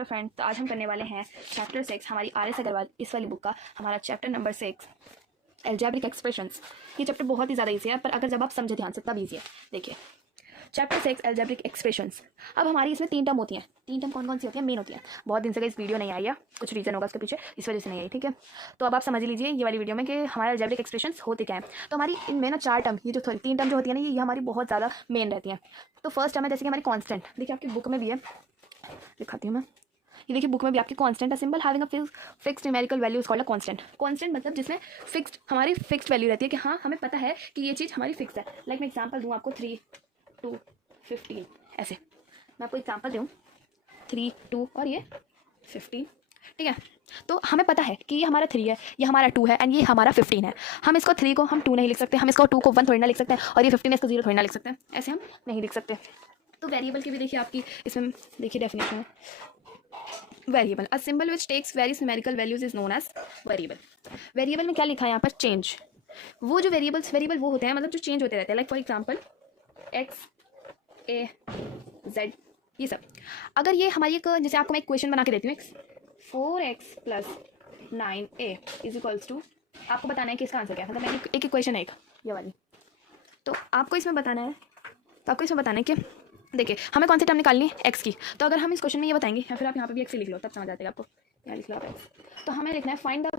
तो फ्रेंड्स, तो आज हम करने वाले हैं चैप्टर 6 हमारी RS अग्रवाल इस वाली बुक का हमारा चैप्टर नंबर 6 एल्जेब्रिक एक्सप्रेशंस। ये चैप्टर बहुत ही ज़्यादा ईजी है, पर अगर जब आप समझे ध्यान से तब ईजी है। देखिए चैप्टर 6 एल्जेब्रिक एक्सप्रेशंस। अब हमारी इसमें 3 टर्म होती हैं। 3 टर्म कौन कौन सी होती हैं? मेन होती हैं। बहुत दिन से इस वीडियो नहीं आई है, कुछ रीज़न होगा उसके पीछे, इस वजह से नहीं आई, ठीक है। तो अब आप समझ लीजिए ये वाली वीडियो में कि हमारे एल्जेब्रिक एक्सप्रेशंस होते क्या हैं। तो हमारी इनमें ना 4 टर्म, ये जो 3 टर्म जो होती है ना, ये हमारी बहुत ज़्यादा मेन रहती हैं। तो फर्स्ट टर्म है जैसे कि हमारी कॉन्स्टेंट। देखिए आपकी बुक में भी है, दिखाती हूँ मैं। ये देखिए बुक में भी आपकी कांस्टेंट है symbol having a fixed numerical value is called a constant. Constant मतलब जिसमें फिक्स्ड हमारी फिक्स्ड वैल्यू रहती है कि हाँ हमें पता है कि ये चीज़ हमारी फिक्स है। लाइक मैं एग्जांपल दूँ आपको 3, 2, 15 ऐसे। मैं आपको एग्जांपल दूँ 3, 2 और ये 15, ठीक है। तो हमें पता है कि ये हमारा 3 है, ये हमारा 2 है एंड ये हमारा 15 है। हम इसको 3 को हम 2 नहीं लिख सकते, हम इसको 2 को 1 थोड़ी ना लिख सकते हैं, और ये 15 इसको 0 थोड़ी ना लिख सकते हैं, ऐसे हम नहीं लिख सकते। तो वेरिएबल की भी देखिए आपकी इसमें देखिए डेफिनेशन है। Variable a symbol which takes various numerical values is known as variable. Variable में क्या लिखा है यहाँ पर? चेंज। वो जो वेरिएबल वो होते हैं मतलब जो चेंज होते रहते हैं। Like for example x, A, Z, ये सब। अगर ये हमारी एक, जैसे आपको मैं एक क्वेश्चन बना के देती हूँ, 4x + 9a is equals to, आपको बताना है कि इसका आंसर क्या है। मतलब एक इक्वेशन है, एक ये वाली। तो आपको इसमें बताना है कि देखिए हमें कौन सी टर्म निकालनी है? एक्स की। तो अगर हम इस क्वेश्चन में ये बताएंगे, या फिर आप यहाँ पे भी एक्स लिख लो तब समझ आते हैं आपको। यहाँ लिख लो आप एक्स। तो हमें लिखना है find the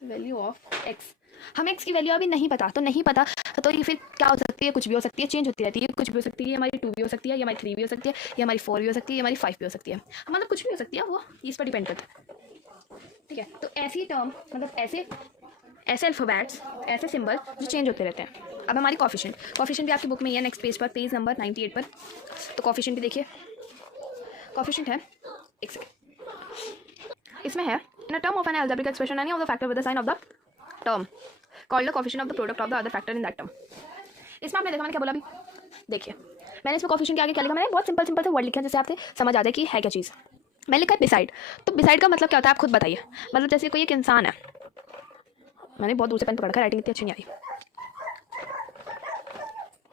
value of x. हमें एक्स की वैल्यू अभी नहीं पता, तो ये फिर क्या हो सकती है? कुछ भी हो सकती है, चेंज होती रहती है। कुछ भी हो सकती है, ये हमारी 2 भी हो सकती है, ये हमारी 3 भी हो सकती है, ये हमारी 4 भी हो सकती है, ये हमारी 5 भी हो सकती है। मतलब कुछ भी हो सकती है, वो इस पर डिपेंड करता है, ठीक है। तो ऐसी टर्म मतलब ऐसे अल्फ़ाबेट्स, ऐसे सिंबल जो चेंज होते रहते हैं। अब हमारी कॉफिशिएंट भी आपकी बुक में ही है, नेक्स्ट पेज पर, पेज नंबर 98 पर। तो कॉफिशिएंट भी देखिए, कॉफिशिएंट है, एक सेकेंड, इसमें है in a term of an algebraic expression any of the factor with the sign of the term called the coefficient of the product of the other factor in that term. इसमें आपने देखा मैंने क्या बोला अभी? देखिए मैंने इसमें कॉफिशिएंट के आगे क्या लिखा? मैंने बहुत सिंपल से वर्ड लिखे हैं जैसे आपसे समझ आ जाए कि है क्या चीज़। मैंने लिखा है बिसाइड। तो बिसाइड का मतलब क्या होता है आप खुद बताइए। मतलब जैसे कोई एक इंसान है, मैंने बहुत दूर से पेन पकड़ कर, राइटिंग इतनी अच्छी नहीं आई।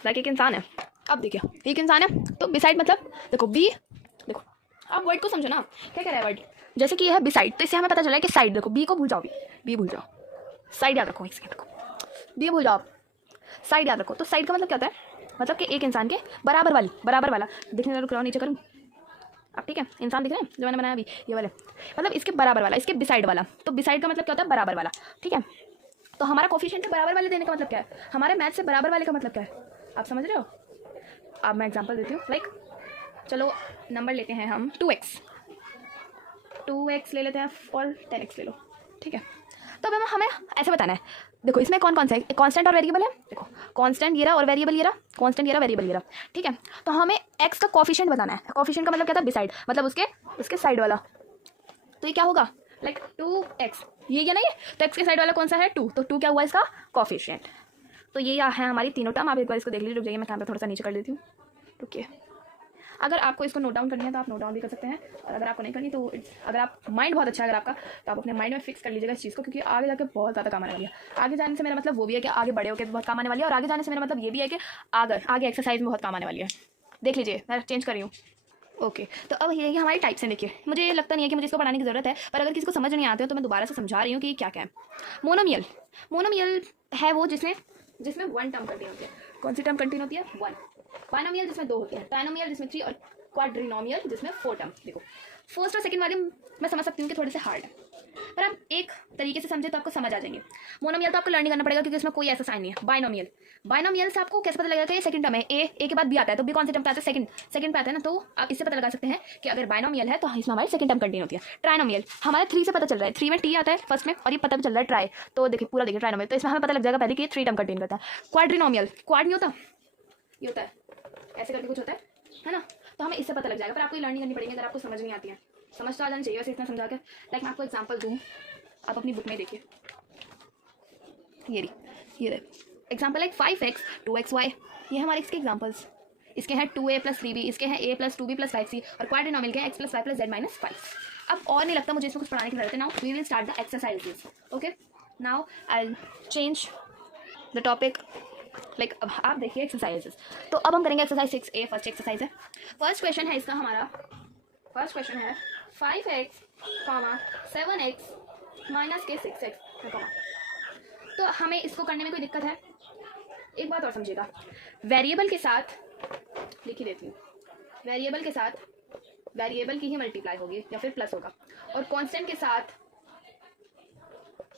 लाइक एक इंसान है, अब देखिए एक इंसान है, तो बिसाइड मतलब देखो बी, देखो आप वर्ड को समझो ना, क्या कह रहा है वर्ड। जैसे कि ये है बिसाइड, तो इससे हमें पता चला है कि साइड। देखो बी को भूल जाओ, बी भूल जाओ, साइड याद रखो, एक सेकंड देखो, बी भूल जाओ, साइड याद रखो। तो साइड का मतलब क्या होता है? मतलब कि एक इंसान के बराबर वाला देखने रुक रहा नीचे करूँ अब, ठीक है। इंसान दिख रहे हैं जो मैंने बनाया अभी, ये वाले, मतलब इसके बराबर वाला, इसके बिसाइड वाला। तो बिसाइड का मतलब क्या होता है? बराबर वाला, ठीक है। तो हमारा कोफिशिएंट के बराबर वाले देने का मतलब क्या है? हमारे मैथ से बराबर वाले का मतलब क्या है? आप समझ रहे हो? अब मैं एग्जांपल देती हूँ। लाइक चलो नंबर लेते हैं हम 2x ले लेते हैं और 10x ले लो, ठीक है। तो अब हमें ऐसे बताना है। देखो इसमें कौन सा है? कांस्टेंट और वेरिएबल है। देखो कांस्टेंट ये रहा और वेरिएबल ये रहा, कांस्टेंट ये रहा, वेरिएबल ये रहा, ठीक है। तो हमें x का कोफिशिएंट बताना है। कोफिशिएंट का मतलब क्या था? बिसाइड, मतलब उसके साइड वाला। तो ये क्या होगा? लाइक 2x, ये नहीं है, तो x के साइड वाला कौन सा है? 2, तो 2 क्या हुआ इसका? कोफिशिएंट। तो ये है हमारी तीनों टर्म। आप एक बार इसको देख लीजिए, रुक जाइए मैं कैमरा थोड़ा सा नीचे कर देती हूँ, रुकिए। अगर आपको इसको नोट डाउन करनी है तो आप नोट डाउन भी कर सकते हैं, और अगर आपको नहीं करनी तो अगर आप माइंड बहुत अच्छा है अगर आपका, तो आप अपने माइंड में फिक्स कर लीजिएगा इस चीज़ को, क्योंकि आगे जाके बहुत ज़्यादा काम आने वाली है। आगे जाने से मेरा मतलब वो भी है कि आगे बड़े होकर बहुत काम आने वाली है, और आगे जाने से मेरा मतलब ये भी है कि आगे एक्सरसाइज में बहुत काम आने वाली है। देख लीजिए मैं चेंज कर रही हूँ, ओके। तो अब ये हमारी टाइप्स हैं। देखिए मुझे ये लगता नहीं है कि मुझे इसको पढ़ाने की ज़रूरत है, पर अगर किसी को समझ नहीं आते हो तो मैं दोबारा से समझा रही हूँ कि क्या क्या है। मोनोमियल है वो जिसमें 1 टर्म कंटिन्यू होती है। कौन सी टर्म कंटिन्यू होती है? 1। बाइनोमियल जिसमें 2 होती है, ट्राइनोमियल जिसमें 3, और क्वाड्रिनोमियल जिसमें 4 टर्म। देखो फर्स्ट और सेकंड वाले मैं समझ सकती हूँ कि थोड़े से हार्ड है, पर आप एक तरीके से समझे तो आपको समझ आ जाएंगे। मोनोमियल तो आपको लर्न करना पड़ेगा क्योंकि इसमें कोई ऐसा साइन नहीं है। बाइनोमियल से आपको कैसे पता लगेगा कि ये सेकंड टर्म है? ए के बाद बी आता है, तो बी कौन से टर्म पे आता है? सेकंड पे आता है ना। तो आप इससे पता लगा सकते हैं कि अगर बाइनोमियल है तो इसमें हमारी सेकंड टर्म कंटिन्यू होती है। ट्राइनोमियल हमारे 3 से पता चल रहा है, 3 में टी आता है फर्स्ट में, और ये पता भी चल रहा है ट्राई, तो देखिए पूरा देखिए ट्राइनोमियल, तो इसमें हमें पता लग जाएगा पहले कि 3 टर्म कंटिन्यू करता है। क्वाड्रिनोमियल, क्वाड नहीं होता, ये होता है ऐसे करके कुछ होता है ना। तो हमें इससे पता लग जाएगा, पर आपको लर्निंग करनी पड़ेगी अगर आपको समझ नहीं आती है। समझ तो आ जाना चाहिए वैसे इतना समझा के। लाइक मैं आपको एग्जांपल दूँ, आप अपनी बुक में देखिए, ये रहे एग्जांपल। लाइक 5x 2xy, ये हमारे इसके एग्जांपल्स। इसके हैं 2a + 3b, इसके हैं a + 2b + 5c, और क्वाड्रिनोमियल के हैं x + y + z - 5। अब और नहीं लगता मुझे इसमें कुछ पढ़ाने की जरूरत है। Now we will start the exercises, okay. Now I will change the topic like अब आप देखिए एक्सरसाइजेस। तो अब हम करेंगे एक्सरसाइज 6A। फर्स्ट एक्सरसाइज है, फर्स्ट क्वेश्चन है इसका हमारा। फर्स्ट क्वेश्चन है 5x, 7x माइनस के 6x। तो हमें इसको करने में कोई दिक्कत है? एक बात और समझिएगा, वेरिएबल के साथ लिख ही देती हूँ, वेरिएबल के साथ वेरिएबल की ही मल्टीप्लाई होगी या फिर प्लस होगा, और कांस्टेंट के साथ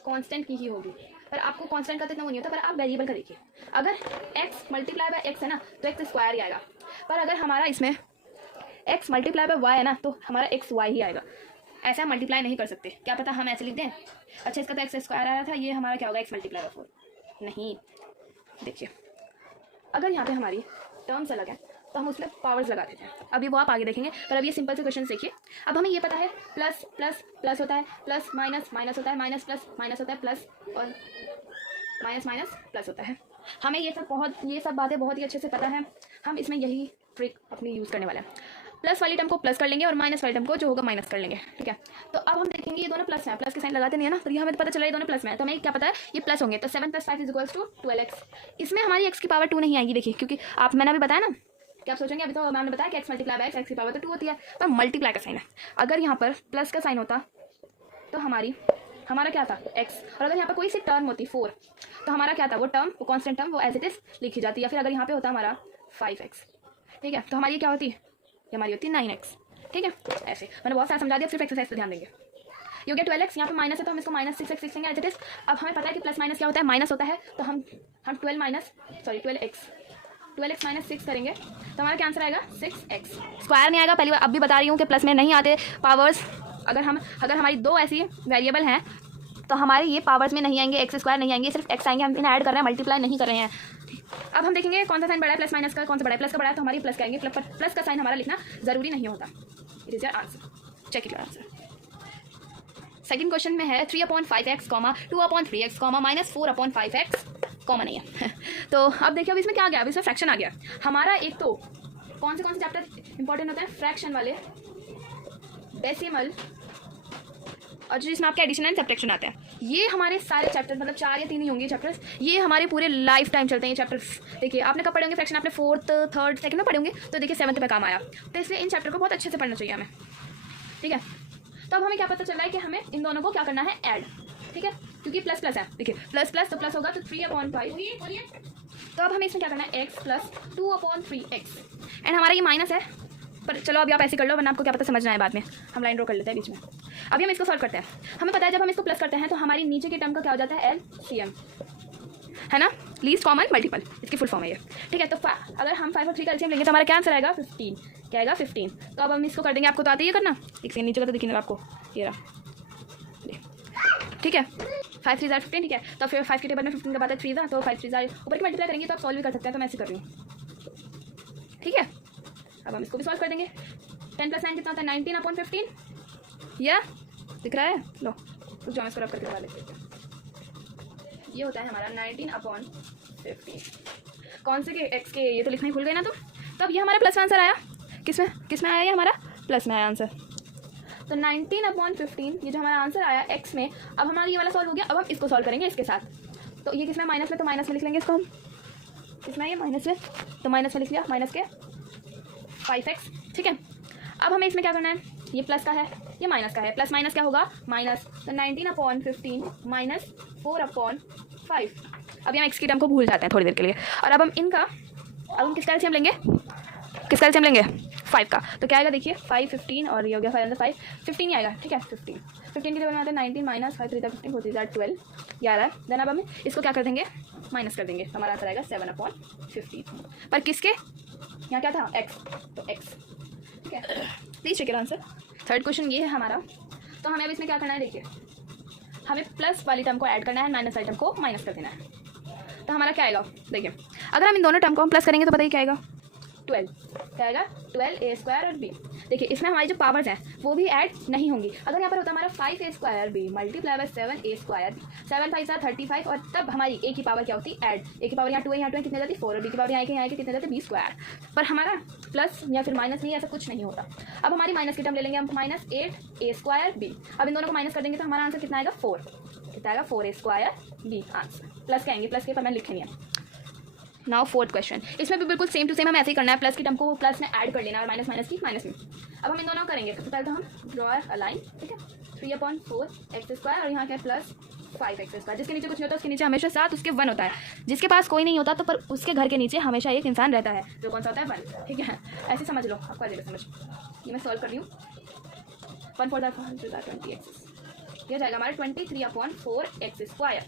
कांस्टेंट की ही होगी। पर आपको कांस्टेंट का तो इतना वो नहीं होता, पर आप वेरिएबल का देखिए। अगर x मल्टीप्लाई बाय x है ना तो x स्क्वायर ही आएगा, पर अगर हमारा इसमें x मल्टीप्लाई बाय y है ना तो हमारा x y ही आएगा। ऐसा हम मल्टीप्लाई नहीं कर सकते, क्या पता हम ऐसे लिख दें, अच्छा इसका तो x स्क्वायर आ रहा था, ये हमारा क्या होगा x मल्टीप्लाई बाय 4। नहीं, देखिए अगर यहाँ पे हमारी टर्म्स अलग है तो हम उसमें पावर्स लगा देते हैं, अभी वो आप आगे देखेंगे। पर अब ये सिंपल से क्वेश्चन देखिए। अब हमें ये पता है प्लस प्लस प्लस होता है, प्लस माइनस माइनस होता है, माइनस प्लस माइनस होता है, प्लस और माइनस माइनस प्लस होता है। हमें ये सब बातें बहुत ही अच्छे से पता है। हम इसमें यही ट्रिक अपनी यूज़ करने वाले हैं। प्लस वाली टर्म को प्लस कर लेंगे और माइनस वाली टर्म को जो होगा माइनस कर लेंगे, ठीक है। तो अब हम देखेंगे ये दोनों प्लस में, प्लस के साइन लगाते नहीं है ना, तो ये हमें पता चला ये दोनों प्लस में है, तो हमें क्या पता है ये प्लस होंगे। तो 7 + 5 = 12x। इसमें हमारी x की पावर 2 नहीं आएगी, देखिए, क्योंकि मैंने अभी बताया ना कि आप सोचेंगे अभी तो मैम ने बताया कि x मल्टीप्लाई बाय x की पावर तो 2 होती है, पर मल्टीप्लाई का साइन है। अगर यहाँ पर प्लस का साइन होता तो हमारा क्या था x, और अगर यहाँ पर कोई सी टर्म होती 4 तो हमारा क्या था, वो टर्म, वो कॉन्स्टेंट टर्म वो एज इट इज लिखी जाती, या फिर अगर यहाँ पे होता हमारा 5x, ठीक है, तो हमारी क्या होती है, ये हमारी होती है 9x, ठीक है। ऐसे मैंने बहुत सारा समझा दिया, सिर्फ एक्सरसाइज पे ध्यान देंगे। यू गेट 12x, यहाँ पे माइनस है तो हम इसको माइनस 6x लिख लेंगे एज इट इज। अब हमें पता है कि प्लस माइनस क्या होता है, माइनस होता है, तो हम 12x माइनस 6 करेंगे तो हमारा क्या आंसर आएगा 6x। स्क्वायर नहीं आएगा, पहली बार अब भी बता रही हूँ कि प्लस में नहीं आते पावर्स। अगर हमारी दो ऐसी वेरिएबल हैं तो हमारे ये पावर्स में नहीं आएंगे, एक्स स्क्वायर नहीं आएंगे, सिर्फ एक्स आएंगे। हम इन्हें ऐड कर रहे हैं, मल्टीप्लाई नहीं कर रहे हैं। अब हम देखेंगे कौन सा साइन बड़ा है, प्लस माइनस का, कौन सा बड़ा है, प्लस का बड़ा है तो हमारी प्लस का आएंगे। प्लस का साइन हमारा लिखना जरूरी नहीं होता। It is your answer, check it your answer. Second question में है 3/5x, 2/3x, -4/5x, कॉमन नहीं है। तो अब देखिए अब इसमें क्या आ गया, अब इसमें फ्रैक्शन आ गया हमारा। एक तो कौन से चैप्टर इंपॉर्टेंट होते हैं, फ्रैक्शन वाले, डेसिमल, और जो जिसमें आपके एडिशन एंड सब्ट्रैक्शन आते हैं। ये हमारे सारे चैप्टर, मतलब 4 या 3 ही होंगे चैप्टर्स, ये हमारे पूरे लाइफ टाइम चलते हैं ये चैप्टर्स। देखिए आपने कब पढ़े होंगे फ्रैक्शन, आपने 4th, 3rd, 2nd में पढ़े होंगे, तो देखिए 7th में काम आया। तो इसलिए इन चैप्टर को बहुत अच्छे से पढ़ना चाहिए हमें, ठीक है। तो अब हमें क्या पता चल रहा है कि हमें इन दोनों को क्या करना है, ऐड, ठीक है, क्योंकि प्लस प्लस है। देखिए प्लस प्लस तो प्लस होगा तो 3/5। तो अब हमें इसमें क्या करना है, x + 2/3x, एंड हमारा ये माइनस है, पर चलो अभी आप ऐसे कर लो, वरना आपको क्या पता समझ ना आए बाद में। हम लाइन ड्रॉ कर लेते हैं बीच में। अभी हम इसको सॉल्व करते हैं। हमें पता है जब हम इसको प्लस करते हैं तो हमारी नीचे की टर्म का क्या हो जाता है, LCM, है ना, लीस्ट कॉमन मल्टीपल, इसकी फुल फॉर्म है ये, ठीक है। तो अगर हम 5 और 3 का एलसीएम लेंगे तो हमारा क्या आंसर आएगा, 15। क्या आएगा, 15। तो अब हम इसको कर देंगे, आपको तो आते ही करना, एक सेकंड नीचे का तो दिखेंगे आपको, ये रहा, ठीक है। 5 3 15, ठीक है। तो फिर 5 के टेबल में 15 का बात है 3 तो 5 3 ऊपर की मल्टीप्लाई करेंगे तो आप सॉल्व भी कर सकते हैं, तो मैं ऐसे कर रही हूँ, ठीक है। अब हम इसको भी सॉल्व कर देंगे। 10 + 9 कितना होता है, 19/15, या दिख रहा है, लो कुछ जो हम इसको रब करके बता लेते हैं। ये होता है हमारा 19/15। कौन से के x के, ये तो लिखना ही भूल गए ना तुम। तो अब ये हमारा प्लस में आंसर आया, किसमें आया, ये हमारा प्लस में आया आंसर। तो 19/15 ये जो हमारा आंसर आया x में। अब हमारा ये वाला सॉल्व हो गया। अब हम इसको सॉल्व करेंगे इसके साथ। तो ये किसमें, माइनस में, तो माइनस में लिख लेंगे इसको हम। किसमें, ये माइनस में, तो माइनस में लिख लिया, माइनस के 5x, ठीक है। अब हमें इसमें क्या करना है, ये प्लस का है, ये माइनस का है, प्लस माइनस क्या होगा, माइनस। तो 19/15 -4/5। अब यहाँ x की टर्म को भूल जाते हैं थोड़ी देर के लिए। और अब हम किसका एलसीएम लेंगे, 5 का। तो क्या आएगा, देखिए 5 15, और ये हो गया 5 5 15 ही आएगा, ठीक है। 15 की टेबल में आता है 19 - 5 3 15 4 3 12, ये आ रहा है। देन अब हम इसको क्या कर देंगे, माइनस कर देंगे, तो हमारा आंसर आएगा 7/15। पर किसके, यहाँ क्या था, x, तो x, ठीक है। Please check your answer. Third question ये है हमारा। तो हमें अब इसमें क्या करना है, देखिए हमें प्लस वाली टर्म को ऐड करना है, माइनस वाली टर्म को माइनस कर देना है। तो हमारा क्या आएगा, देखिए अगर हम इन दोनों टर्म को हम प्लस करेंगे तो बताइए क्या आएगा, 12। क्या आएगा, 12a² और b। देखिए इसमें हमारी जो पावर्स हैं वो भी ऐड नहीं होंगी। अगर यहाँ पर होता हमारा 5a² b multiply by 7a², 7 5 35, और तब हमारी a की पावर क्या होती, ऐड। a की पावर यहाँ 2 है, यहाँ 2 है, कितने जाती 4, और b की पावर यहाँ के कितने जाते b²। पर हमारा प्लस या फिर माइनस नहीं, ऐसा कुछ नहीं होता। अब हमारी माइनस की टर्म ले लेंगे हम, -8a² b। अब इन दोनों को माइनस कर देंगे तो हमारा आंसर कितना आएगा, 4। कितना आएगा, 4a² b आंसर। प्लस के आएंगे, प्लस के पर मैं लिखे नहीं है। नाउ फोर्थ क्वेश्चन, इसमें भी बिल्कुल सेम टू सेम हम ऐसे ही करना है, प्लस की टर्म को प्लस में ऐड कर लेना और माइनस माइनस की माइनस में। अब हम इन दोनों करेंगे, सबसे पहले तो हम ड्रॉ अ लाइन, ठीक है, 3/4x² और यहाँ क्या है प्लस 5x², जिसके नीचे कुछ नहीं होता उसके नीचे हमेशा 7 उसके 1 होता है, जिसके पास कोई नहीं होता तो पर उसके घर के नीचे हमेशा एक इंसान रहता है, जो कौन सा होता है 1, ठीक है, ऐसे समझ लो, आपको आ जाएगा समझ। ये मैं सॉल्व कर रही हूँ, 1 4 20x, ये जाएगा हमारा 23/4x²।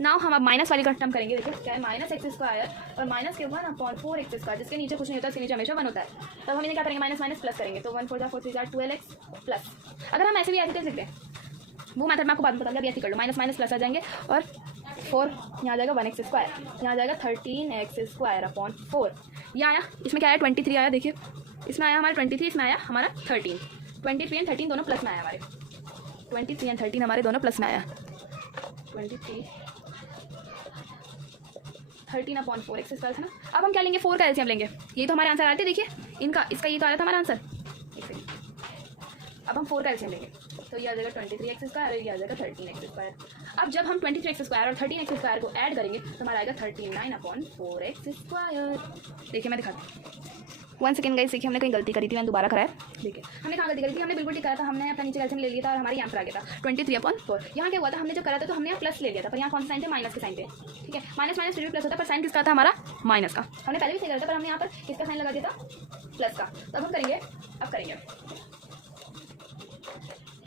नाउ हम अब माइनस वाली का टर्म करेंगे, देखिए क्या है -x² और माइनस के 1/4x², जिसके नीचे कुछ नहीं होता उसके नीचे हमेशा 1 होता है। तब हम इन्हें क्या करेंगे, माइनस माइनस प्लस करेंगे, तो 1 4 4 3 12x प्लस। अगर हम ऐसे भी ऐसे कर सकते हैं, वो मेथड मैं आपको बाद में बताऊंगा, अभी ऐसे कर लो, माइनस माइनस प्लस आ जाएंगे और 4 यहाँ जाएगा 1x², यहाँ जाएगा 13x²/4। ये आया, इसमें क्या आया 23 आया, देखिए इसमें आया हमारा 23, इसमें आया हमारा 13, 23 एंड 13 दोनों प्लस में आया, हमारे 23 एंड 13 हमारे दोनों प्लस में आया, 23 13/4x² है ना। अब हम क्या लेंगे, 4 का एलसीएम लेंगे, ये तो हमारे आंसर आते देखिए, इनका इसका ये तो आया था हमारा आंसर, एक सेकंड। अब हम 4 का एलसीएम लेंगे, तो ये आ जाएगा 23x² और ये आ जाएगा 13x²। अब जब हम 23x² और 13x² को ऐड करेंगे तो हमारा आएगा 39/4x²। देखिए मैं दिखाती हूँ, 1 सेकंड गाइस, देखिए हमने कहीं गलती करी थी, मैंने दोबारा कराया, देखिए हमने कहाँ गलती करी थी, हमने बिल्कुल ठीक करा था, हमने अपना नीचे एलसीएम ले लिया था और हमारे यहाँ पर आ गया था 23/4। यहाँ क्या हुआ था, हमने जो करा था तो हमने यहाँ प्लस ले लिया था, पर यहाँ कौन सा साइन थे, माइनस के साइन थे, ठीक है, माइनस माइनस फिर भी प्लस होता है, पर साइन किसका था, हमारा माइनस का। हमने पहले भी सही करा था, पर हमने यहाँ पर किसका साइन लगा दिया था, प्लस का। तब हम करेंगे, अब करेंगे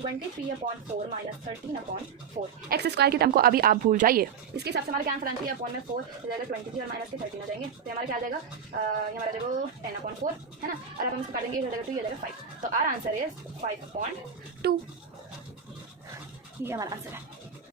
23/4 माइनस 13/4 x² की टर्म को अभी आप भूल जाइए। इसके हिसाब से हमारा क्या आंसर आना चाहिए, अपॉन में 4 हो जाएगा 23 और माइनस के 13 हो जाएंगे, तो हमारा क्या आ जाएगा, ये हमारा जाएगा 10/4 है ना, और अब हम इसको काटेंगे, ये हो जाएगा 2, ये जाएगा 5, तो आर आंसर इज 5/2। ये हमारा आंसर है।